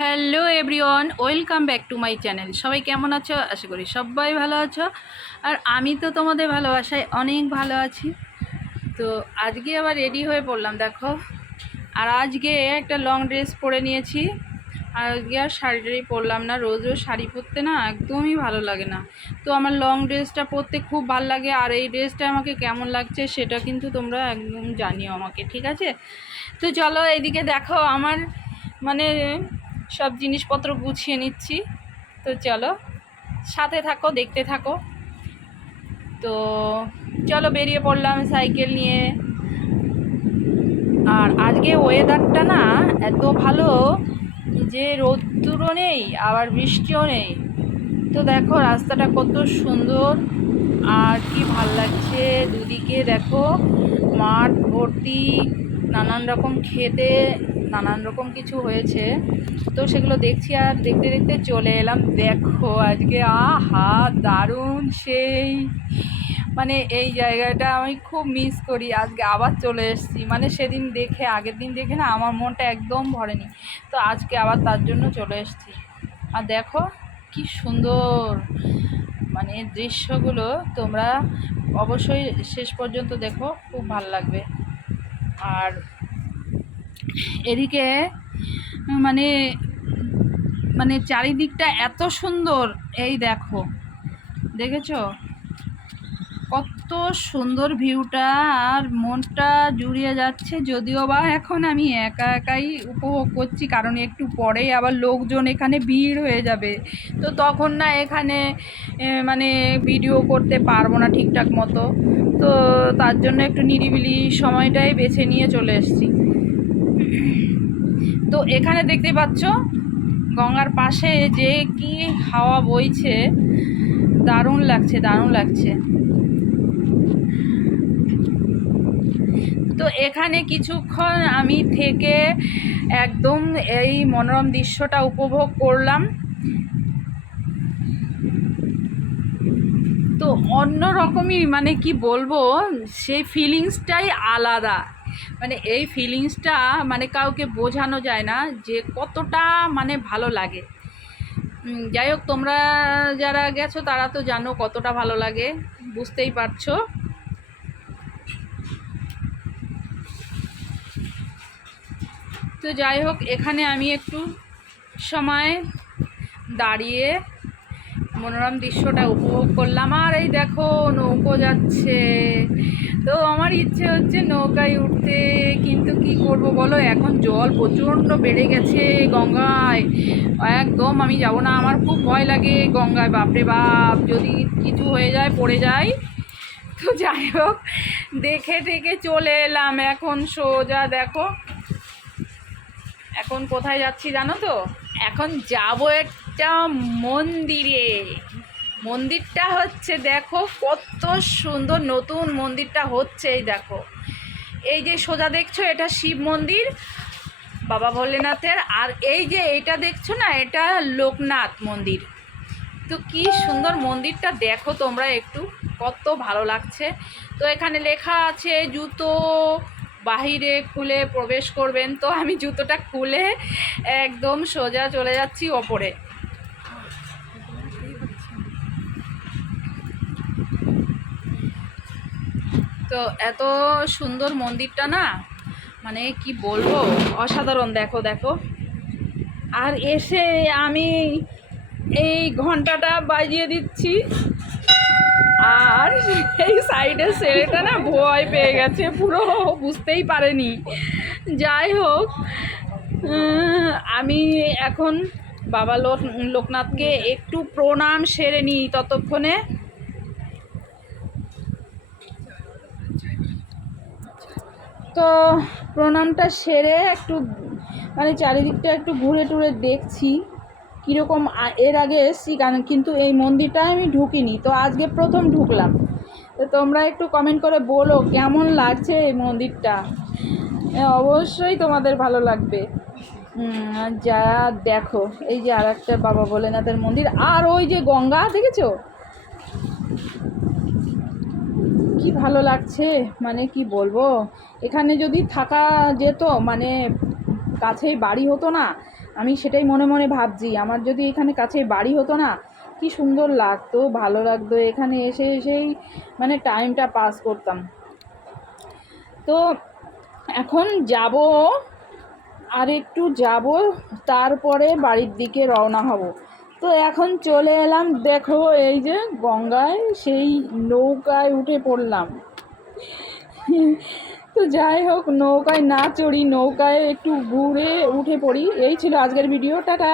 Hello everyone, welcome back to my channel. সবাই কেমন আছো? আশা করি সবাই ভালো আছো। আর আমি তো তোমাদের ভালোবাসায় অনেক ভালো আছি। তো আজকে আবার রেডি হয়ে পড়লাম, দেখো। আর আজকে একটা লং ড্রেস পরে নিয়েছি। আর আজকে আর শাড়ি টাড়ি পরলাম না। রোজ রোজ শাড়ি পরতে না একদমই ভালো লাগে না। তো আমার লং ড্রেসটা পরতে খুব ভালো লাগে। আর এই ড্রেসটা আমাকে কেমন লাগছে সেটা কিন্তু তোমরা একদম জানিও আমাকে, ঠিক আছে? তো চলো এইদিকে দেখো, আমার মানে সব জিনিসপত্র গুছিয়ে নিচ্ছি। তো চলো সাথে থাকো, দেখতে থাকো। তো চলো বেরিয়ে পড়লাম সাইকেল নিয়ে। আর আজকে ওয়েদারটা না এত ভালো যে রোদ্দুরও নেই আবার বৃষ্টিও নেই। তো দেখো রাস্তাটা কত সুন্দর আর কি ভাল লাগছে। দুদিকে দেখো মাঠ ভর্তি, নানান রকম খেতে নানান রকম কিছু হয়েছে। তো সেগুলো দেখছি আর দেখতে দেখতে চলে এলাম। দেখো আজকে আহা দারুণ সেই, মানে এই জায়গাটা আমি খুব মিস করি। আজকে আবার চলে এসেছি, মানে সেদিন দেখে আগের দিন দেখে না আমার মনটা একদম ভরেনি। তো আজকে আবার তার জন্য চলে এসেছি। আর দেখো কি সুন্দর মানে দৃশ্যগুলো, তোমরা অবশ্যই শেষ পর্যন্ত দেখো, খুব ভালো লাগবে। আর এদিকে মানে মানে চারিদিকটা এত সুন্দর, এই দেখো, দেখেছো কত সুন্দর ভিউটা। আর মনটা জুড়িয়ে যাচ্ছে, যদিও বা এখন আমি একা একাই উপভোগ করছি, কারণ একটু পরেই আবার লোকজন এখানে ভিড় হয়ে যাবে। তো তখন না এখানে মানে ভিডিও করতে পারবো না ঠিকঠাক মতো। তো তার জন্য একটু নিরিবিলি সময়টাই বেছে নিয়ে চলে এসেছি। তো এখানে দেখতে পাচ্ছ গঙ্গার পাশে যে কি হাওয়া বইছে, দারুণ লাগছে দারুণ লাগছে। তো এখানে কিছুক্ষণ আমি থেকে একদম এই মনোরম দৃশ্যটা উপভোগ করলাম। তো অন্য রকমই, মানে কি বলবো, সেই ফিলিংসটাই আলাদা। মানে এই ফিলিংসটা মানে কাউকে বোঝানো যায় না যে কতটা মানে ভালো লাগে। যাই হোক, তোমরা যারা গেছো তারা তো জানো কতটা ভালো লাগে, বুঝতেই পারছো। তো যাই হোক, এখানে আমি একটু সময় দাঁড়িয়ে মনোরম দৃশ্যটা উপভোগ করলাম। আর এই দেখো নৌকো যাচ্ছে। তো আমার ইচ্ছে হচ্ছে নৌকায় উঠতে, কিন্তু কি করব বলো, এখন জল প্রচণ্ড বেড়ে গেছে গঙ্গায়। একদম আমি যাব না, আমার খুব ভয় লাগে গঙ্গায়। বাপরে বাপ, যদি কিছু হয়ে যায়, পড়ে যায়। তো যাই হোক, দেখে টেকে চলে এলাম। এখন সোজা দেখো এখন কোথায় যাচ্ছি জানো তো? এখন যাব একটা মন্দিরে। মন্দিরটা হচ্ছে দেখো কত সুন্দর, নতুন মন্দিরটা হচ্ছে। এই দেখো, এই যে সোজা দেখছো এটা শিব মন্দির বাবা ভোলেনাথের। আর এই যে এটা দেখছো না, এটা লোকনাথ মন্দির। তো কি সুন্দর মন্দিরটা দেখো তোমরা একটু, কত ভালো লাগছে। তো এখানে লেখা আছে জুতো বাহিরে খুলে প্রবেশ করবেন। তো আমি জুতোটা খুলে একদম সোজা চলে যাচ্ছি ওপরে। তো এত সুন্দর মন্দিরটা না, মানে কি বলবো, অসাধারণ। দেখো দেখো, আর এসে আমি এই ঘন্টাটা বাজিয়ে দিচ্ছি। আর এই সাইডের ছেলেটা না ভয় পেয়ে গেছে পুরো, বুঝতেই পারেনি। যাই হোক, আমি এখন বাবা লোকনাথকে একটু প্রণাম সেরে নিই ততক্ষণে। তো প্রণামটা সেরে একটু মানে চারিদিকটা একটু ঘুরে টুরে দেখছি কীরকম। এর আগে এসছি, কারণ কিন্তু এই মন্দিরটা আমি ঢুকিনি, তো আজকে প্রথম ঢুকলাম। তো তোমরা একটু কমেন্ট করে বলো কেমন লাগছে এই মন্দিরটা। অবশ্যই তোমাদের ভালো লাগবে। যা দেখো, এই যে আর একটা বাবা ভোলেনাথের মন্দির, আর ওই যে গঙ্গা দেখেছো, কি ভালো লাগছে, মানে কি বলবো। এখানে যদি থাকা যেত, মানে কাছেই বাড়ি হতো না, আমি সেটাই মনে মনে ভাবছি, আমার যদি এখানে কাছে বাড়ি হতো না, কি সুন্দর লাগতো, ভালো লাগতো, এখানে এসে এসেই মানে টাইমটা পাস করতাম। তো এখন যাব, আর একটু যাব, তারপরে বাড়ির দিকে রওনা হব। তো এখন চলে এলাম, দেখো এই যে গঙ্গায়, সেই নৌকায় উঠে পড়লাম। তো যাই হোক, নৌকায় না চড়ি, নৌকায় একটু ঘুরে উঠে পড়ি। এই ছিল আজকের ভিডিও, টাটা।